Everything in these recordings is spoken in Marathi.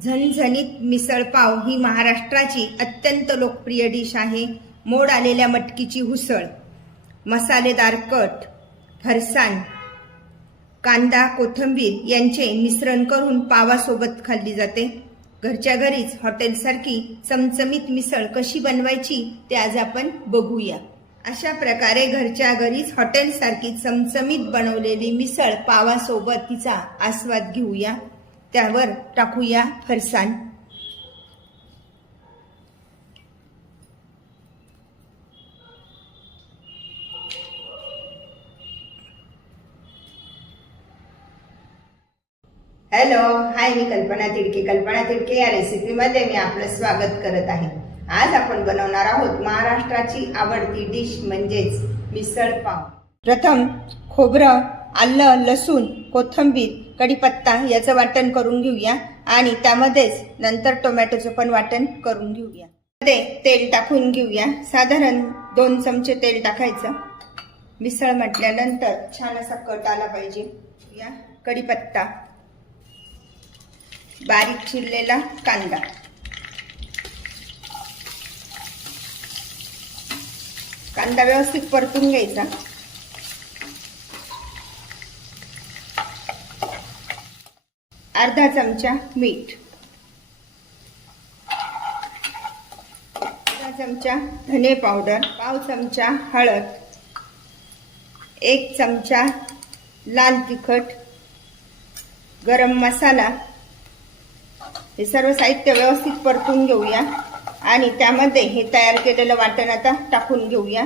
झणझणीत मिसळ पाव ही महाराष्ट्राची अत्यंत लोकप्रिय डिश आहे। मोड आलेल्या मटकीची उसळ, मसालेदार कट, फरसाण, कांदा, कोथिंबीर यांचे मिश्रण करून पावासोबत खाल्ली जाते। घरच्या घरीच हॉटेलसारखी चमचमीत मिसळ कशी बनवायची ते आज आपण बघूया। अशा प्रकारे घरच्या घरीच हॉटेलसारखी चमचमीत बनवलेली मिसळ पावासोबत तिचा आस्वाद घेऊया। त्यावर टाकूया फरसाण, हॅलो हाय, मी कल्पना तिडके। कल्पना तिडके या रेसिपीमध्ये मी आपलं स्वागत करत आहे। आज आपण बनवणार आहोत महाराष्ट्राची आवडती डिश म्हणजेच मिसळ पाव। प्रथम खोबरं, आलं, लसूण, कोथिंबीर, कढीपत्ता याचं वाटण करून घेऊया आणि त्यामध्येच नंतर टोमॅटोचं पण वाटण करून घेऊया। मध्ये तेल टाकून घेऊया, साधारण 2 चमचे तेल टाकायचं। मिसळ म्हटल्यानंतर छान असा कट आला पाहिजे। या कढीपत्ता, बारीक चिरलेला कांदा, कांदा व्यवस्थित परतून घ्यायचा। अर्धा चमचा मीठ, अर्धा चमचा धने पावडर, पाव चमचा हळद, 1 चमचा लाल तिखट, गरम मसाला। हे सर्व साहित्य व्यवस्थित परतून घेऊया आणि त्यामध्ये हे तयार केलेलं वाटण आता टाकून घेऊया।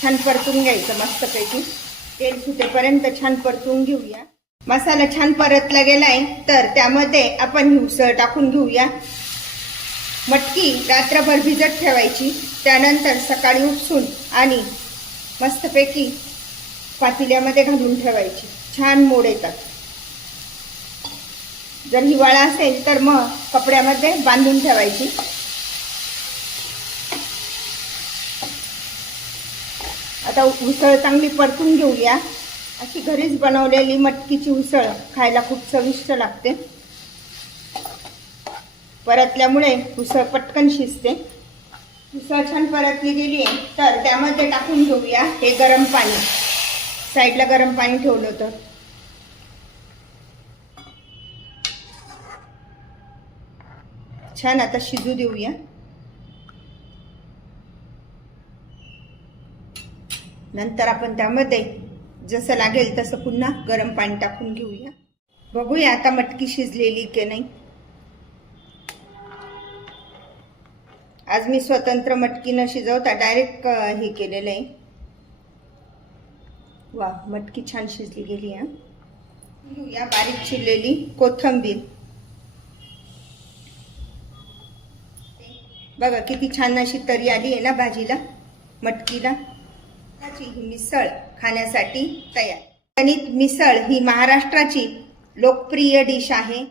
छान परतून घ्यायचं मस्तपैकी, तेल सुटेपर्यंत छान परतून घेऊया। मसाला छान परतला गेलाय तर त्यामध्ये आपण ही उसळ टाकून घेऊया। मटकी रात्रभर भिजत ठेवायची, त्यानंतर सकाळी उपसून आणि मस्तपैकी पातेल्यामध्ये घालून ठेवायची, छान मोड येतात। जर हिवाळा असेल तर मग कपड्यामध्ये बांधून ठेवायची। आता उसळ चांगली परतून घेऊया। अशी घरीच बनवलेली मटकीची उसळ खायला खूप चविष्ट लागते। परतल्यामुळे उसळ पटकन शिजते। उसळ छान परतली गेली तर त्यामध्ये टाकून घेऊया हे गरम पाणी। साईडला गरम पाणी ठेवलं होतं। छान आता शिजू देऊया। नंतर आपण त्यामध्ये जसं लागेल तसं पुन्हा गरम पाणी टाकून घेऊया। बघूया आता मटकी शिजलेली की नाही। आज मी स्वतंत्र मटकी न शिजवता डायरेक्ट हे केलेलं आहे। वा, मटकी छान शिजली गेली आहे। घेऊया बारीक चिरलेली कोथिंबीर। बघा किती छान अशी तरी आली आहे ना भाजीला, मटकीला। ही मिसळ खाण्यासाठी तयार। झणझणीत मिसळ ही महाराष्ट्राची लोकप्रिय डिश आहे।